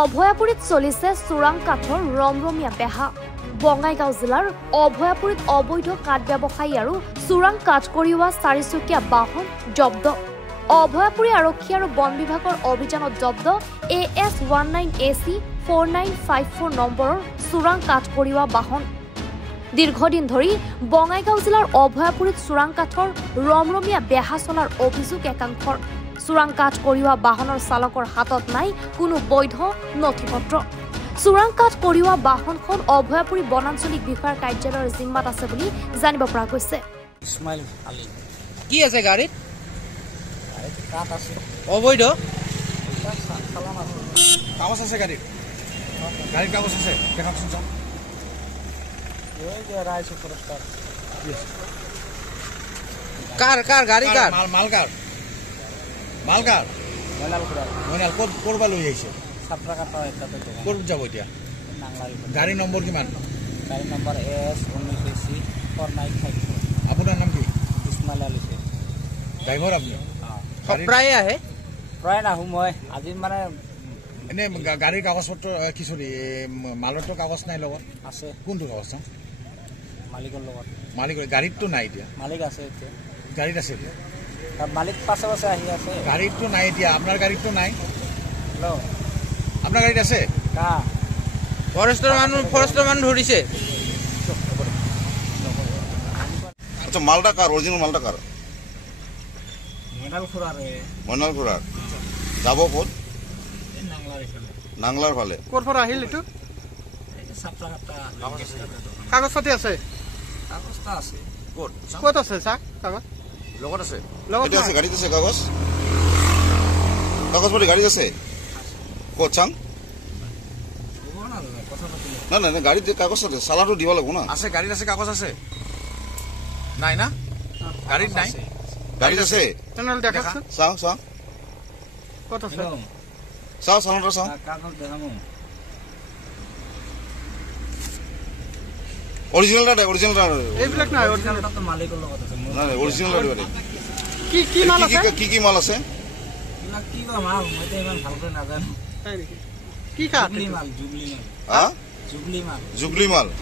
অভয়াপুৰীত চলিছে চোৰাং কাঠৰ ৰমৰমীয়া বেহা। বঙাইগাঁও জিলাৰ অভয়াপুৰীত অবৈধ কাঠ ব্যৱসায়ী আৰু চোৰাং কাঠ কঢ়িওৱা চাৰিচকীয়া বাহন জব্দ। অভয়াপুৰী আৰক্ষী আৰু বন বিভাগৰ অভিযানত জব্দ AS19AC 4954 নম্বৰৰ চোৰাং কাঠ কঢ়িওৱা বাহন। দীৰ্ঘদিন ধৰি বঙাইগাঁও জিলাৰ অভয়াপুৰীত চোৰাং কাঠৰ ৰমৰমীয়া বেহা চলাৰ অভিযোগ একাংশৰ। চোৰাং কাঠ কঢ়িওৱা বাহনৰ চালকৰ হাতত নাই কোনো বৈধ নথিপত্ৰ। চোৰাং কাঠ কঢ়িওৱা বাহনখন অভয়াপুৰী বনাঞ্চলিক বিষয়াৰ কাৰ্যালয়ৰ জিম্মাত আছে বুলি জানিব পৰা গৈছে। ইছমাইল আলী কি আছে গাড়ীত? কাঠ আছে অবৈধ চালান আছে কাগজ আছে গাড়ীত? গাড়ীৰ কাগজ আছে দেখাওকচোন চাওক। এই যে ৰাইজ পুৰস্কাৰ কাৰ কাৰ গাড়ী কাৰ? মাল কাৰ? মাল কাৰ? মইনাল খুৰা মইনাল ক'ত কৰবা লৈ আহিছে? ছাত্ৰা কাটা এটাতে ক'ত যাব এতিয়া? নাংলাৰী গাড়ী নম্বৰ কিমান? গাড়ী নম্বৰ AS19AC 4954। আপোনাৰ নাম কি? ইছমাইল আলী ড্ৰাইভাৰ আপুনি? প্ৰায়ে আহে? প্ৰায় নাহোঁ মই আজি মানে এনে গাড়ীৰ কাগজ পত্ৰ কি চৰি মালৰটো কাগজ নাই লগত? আছে কোনটো কাগজ? মালিকৰ লগত। মালিকৰ গাড়ীতটো নাই এতিয়া? মালিক আছে এতিয়া গাড়ীত আছে এতিয়া? মালিক পাছে পাছে আহি আছে। গাড়ীতটো নাই এতিয়া, আপোনাৰ গাড়ীতটো নাই? হেল্ল' আপোনাৰ গাড়ীত আছে? কা ফৰেষ্টৰ মানুহ ধৰিছে। আচ্ছা মালটা কাৰ? অৰিজিনাল মালটা কাৰ? মইনাল খুৰাৰে মইনাল খুড়াৰ। যাব ক'ত? নাংলাৰী ফালে নাংলাৰ ফালে। ক'ৰ পৰা আহিল এইটো? ছাত্ৰা কাটা কাগজ পাতি আছে? কাগজটা আছে ক'ত? ক'ত আছে চাক কাগজ? লগত আছে? লগত এটা আছে নাই। গাড়িতে আছে কাগজ? কাগজ পাতি গাড়িত আছে? ক'ত চাং? হ'ব না দাদা কথা পাতিলে না না না গাড়িতে কাগজ আছে, চালানটো দিব লাগিব না। আছে গাড়ীত আছে কাগজ আছে? নাই না গাড়ীত নাই? গাড়িত আছে? তেনেহ'লে দেখাচোন চাওঁ চাওঁ ক'ত আছে? চাওঁ চালানটো চাওঁ। কাগজ দেখামো অরিজিনালটা অরিজিনালটা এইবিলাক নাই অৰিজিনেল। তো মালিকৰ লগত আছে না না অরিজিনালটা দিবা। কি কি মাল আছে? কি মাল আছে? এইবিলাক কি কয় মাল মইতো ইমান ভালকৈ নাজানো। হয় নেকি? কি কাঠ? জুবলি মাল হা? জুবলি মাল জুবলি মাল।